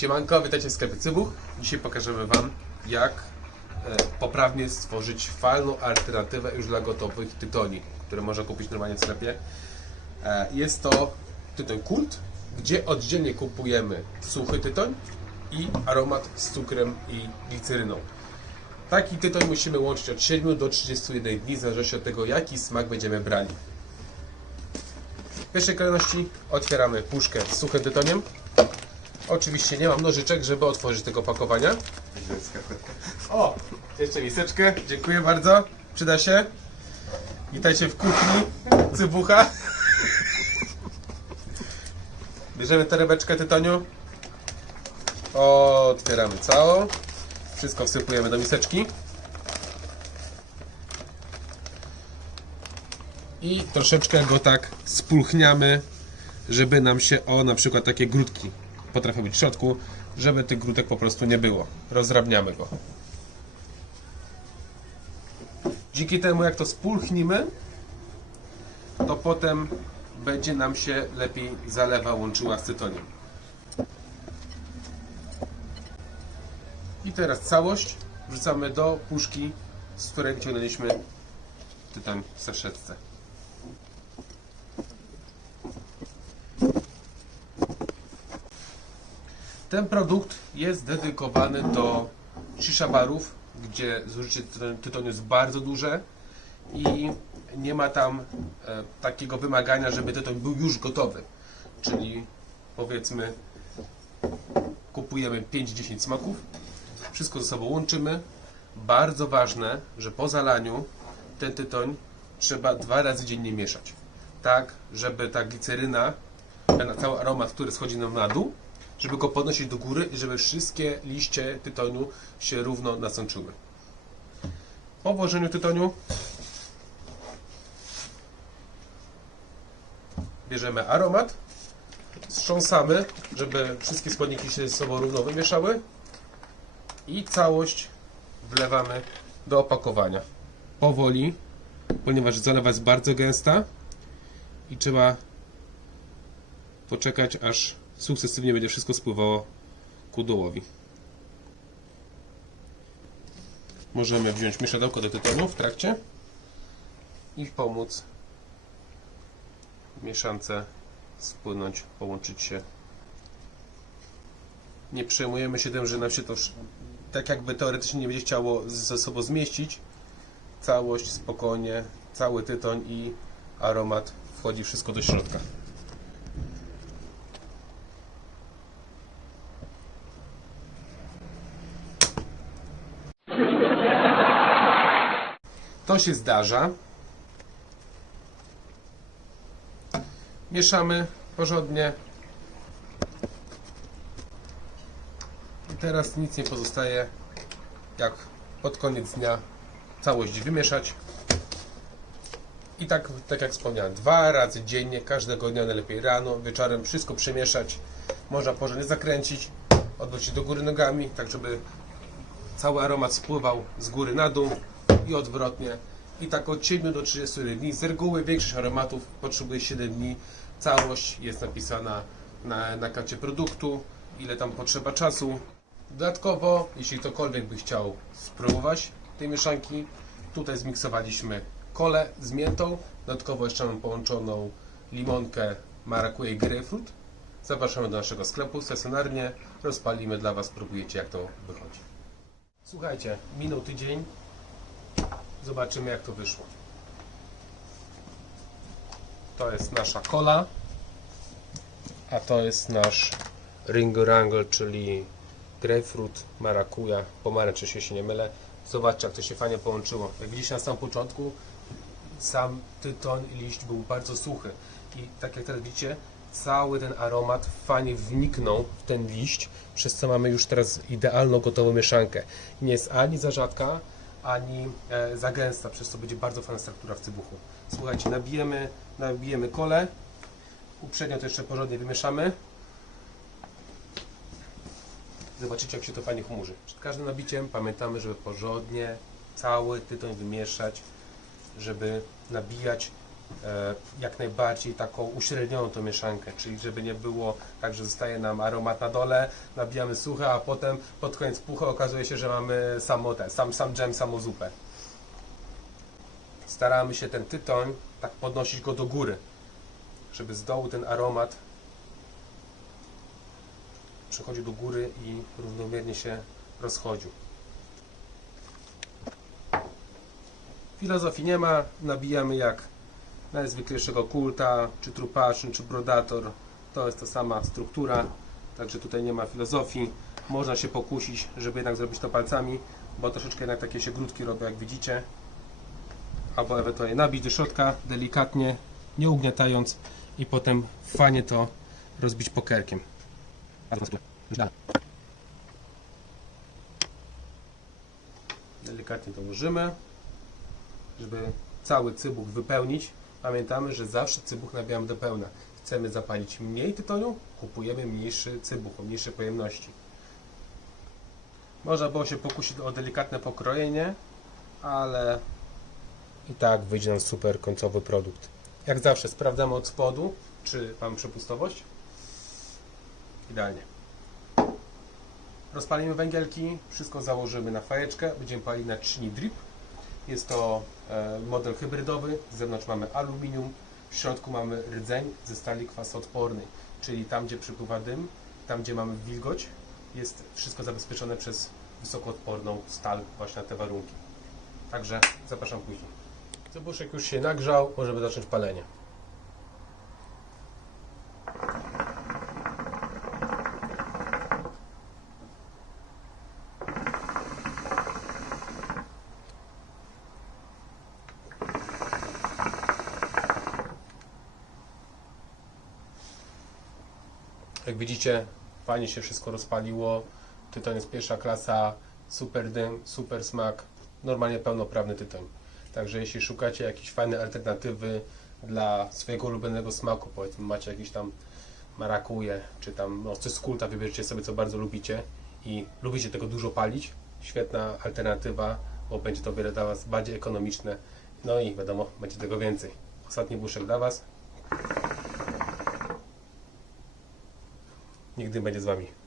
Siemanko, witajcie w sklepie Cybuch. Dzisiaj pokażemy Wam, jak e, poprawnie stworzyć fajną alternatywę już dla gotowych tytoni, które można kupić normalnie w sklepie. E, jest to tytoń kult, gdzie oddzielnie kupujemy suchy tytoń i aromat z cukrem i gliceryną. Taki tytoń musimy łączyć od 7 do 31 dni, w zależności od tego, jaki smak będziemy brali. W pierwszej kolejności otwieramy puszkę z suchym tytoniem. Oczywiście nie mam nożyczek, żeby otworzyć tego pakowania. O, jeszcze miseczkę. Dziękuję bardzo. Przyda się. Witajcie w kuchni Cybucha. Bierzemy torebeczkę tytoniu. Otwieramy całą. Wszystko wsypujemy do miseczki. I troszeczkę go tak spulchniamy, żeby nam się, o na przykład takie grudki potrafią być w środku, żeby tych grudek po prostu nie było. Rozrabniamy go. Dzięki temu jak to spulchnimy, to potem będzie nam się lepiej zalewa łączyła z cytoniem. I teraz całość wrzucamy do puszki, z której wyciągnęliśmy tytoń w saszetce. Ten produkt jest dedykowany do shisha barów, gdzie zużycie tytoniu- jest bardzo duże i nie ma tam e, takiego wymagania, żeby tytoń był już gotowy. Czyli powiedzmy kupujemy 5-10 smaków, wszystko ze sobą łączymy. Bardzo ważne, że po zalaniu ten tytoń trzeba dwa razy dziennie mieszać. Tak, żeby ta gliceryna, ten cały aromat, który schodzi nam na dół, żeby go podnosić do góry i żeby wszystkie liście tytoniu się równo nasączyły. Po włożeniu tytoniu bierzemy aromat, strząsamy, żeby wszystkie składniki się ze sobą równo wymieszały i całość wlewamy do opakowania. Powoli, ponieważ zalewa jest bardzo gęsta i trzeba poczekać, aż sukcesywnie będzie wszystko spływało ku dołowi. Możemy wziąć mieszadełko do tytoniu w trakcie i pomóc mieszance spłynąć, połączyć się. Nie przejmujemy się tym, że nam się to tak jakby teoretycznie nie będzie chciało ze sobą zmieścić. Całość spokojnie, cały tytoń i aromat wchodzi wszystko do środka. To się zdarza. Mieszamy porządnie. I teraz nic nie pozostaje, jak pod koniec dnia całość wymieszać. I tak, tak jak wspomniałem, dwa razy dziennie, każdego dnia najlepiej rano, wieczorem wszystko przemieszać. Można porządnie zakręcić, odwrócić do góry nogami, tak żeby cały aromat spływał z góry na dół i odwrotnie. I tak od 7 do 30 dni. Z reguły większość aromatów potrzebuje 7 dni. Całość jest napisana na, na karcie produktu, ile tam potrzeba czasu. Dodatkowo, jeśli ktokolwiek by chciał spróbować tej mieszanki, tutaj zmiksowaliśmy kolę z miętą. Dodatkowo jeszcze mam połączoną limonkę, marakuję i grapefruit. Zapraszamy do naszego sklepu stacjonarnie. Rozpalimy dla Was, próbujecie jak to wychodzi. Słuchajcie, minął tydzień. Zobaczymy jak to wyszło. To jest nasza kola, a to jest nasz Ringo Wrangle, czyli grapefruit, marakuja, pomarańcz, jeśli się nie mylę. Zobaczcie jak to się fajnie połączyło. Jak widzicie na samym początku, sam tytoń i liść był bardzo suchy. I tak jak teraz widzicie, cały ten aromat fajnie wniknął w ten liść, przez co mamy już teraz idealną gotową mieszankę. Nie jest ani za rzadka, ani e, za gęsta, przez co będzie bardzo fajna struktura w cybuchu. Słuchajcie, nabijemy, nabijemy kole, uprzednio to jeszcze porządnie wymieszamy. Zobaczycie jak się to fajnie chmurzy. Przed każdym nabiciem pamiętamy, żeby porządnie cały tytoń wymieszać, żeby nabijać jak najbardziej taką uśrednioną tą mieszankę, czyli żeby nie było tak, że zostaje nam aromat na dole, nabijamy suche, a potem pod koniec pucha okazuje się, że mamy samo te, sam, sam dżem, samą zupę. Staramy się ten tytoń tak podnosić go do góry, żeby z dołu ten aromat przechodził do góry i równomiernie się rozchodził. Filozofii nie ma, nabijamy jak najzwyklejszego kulta, czy trupaczyn, czy brodator. To jest ta sama struktura, także tutaj nie ma filozofii. Można się pokusić, żeby jednak zrobić to palcami, bo troszeczkę jednak takie się grudki robią, jak widzicie. Albo ewentualnie nabić do środka, delikatnie, nie ugniatając i potem fajnie to rozbić pokerkiem. Delikatnie to ułożymy, żeby cały cybuch wypełnić. Pamiętamy, że zawsze cybuch nabijamy do pełna. Chcemy zapalić mniej tytoniu, kupujemy mniejszy cybuch, o mniejszej pojemności. Można było się pokusić o delikatne pokrojenie, ale i tak wyjdzie nam super końcowy produkt. Jak zawsze sprawdzamy od spodu, czy mamy przepustowość. Idealnie. Rozpalimy węgielki, wszystko założymy na fajeczkę, będziemy palić na 3 drip. Jest to e, model hybrydowy, z zewnątrz mamy aluminium, w środku mamy rdzeń ze stali kwasoodpornej, czyli tam gdzie przypływa dym, tam gdzie mamy wilgoć, jest wszystko zabezpieczone przez wysokoodporną stal właśnie na te warunki. Także zapraszam później. Cybuszek już się nagrzał, możemy zacząć palenie. Jak widzicie, fajnie się wszystko rozpaliło. Tytoń jest pierwsza klasa, super dym, super smak, normalnie pełnoprawny tytoń. Także jeśli szukacie jakiejś fajnej alternatywy dla swojego ulubionego smaku, powiedzmy macie jakiś tam marakuje, czy tam no, coś z kulta, wybierzcie sobie co bardzo lubicie i lubicie tego dużo palić, świetna alternatywa, bo będzie to wiele dla Was bardziej ekonomiczne. No i wiadomo, będzie tego więcej. Ostatni buszek dla Was. Nigdy będzie z Wami.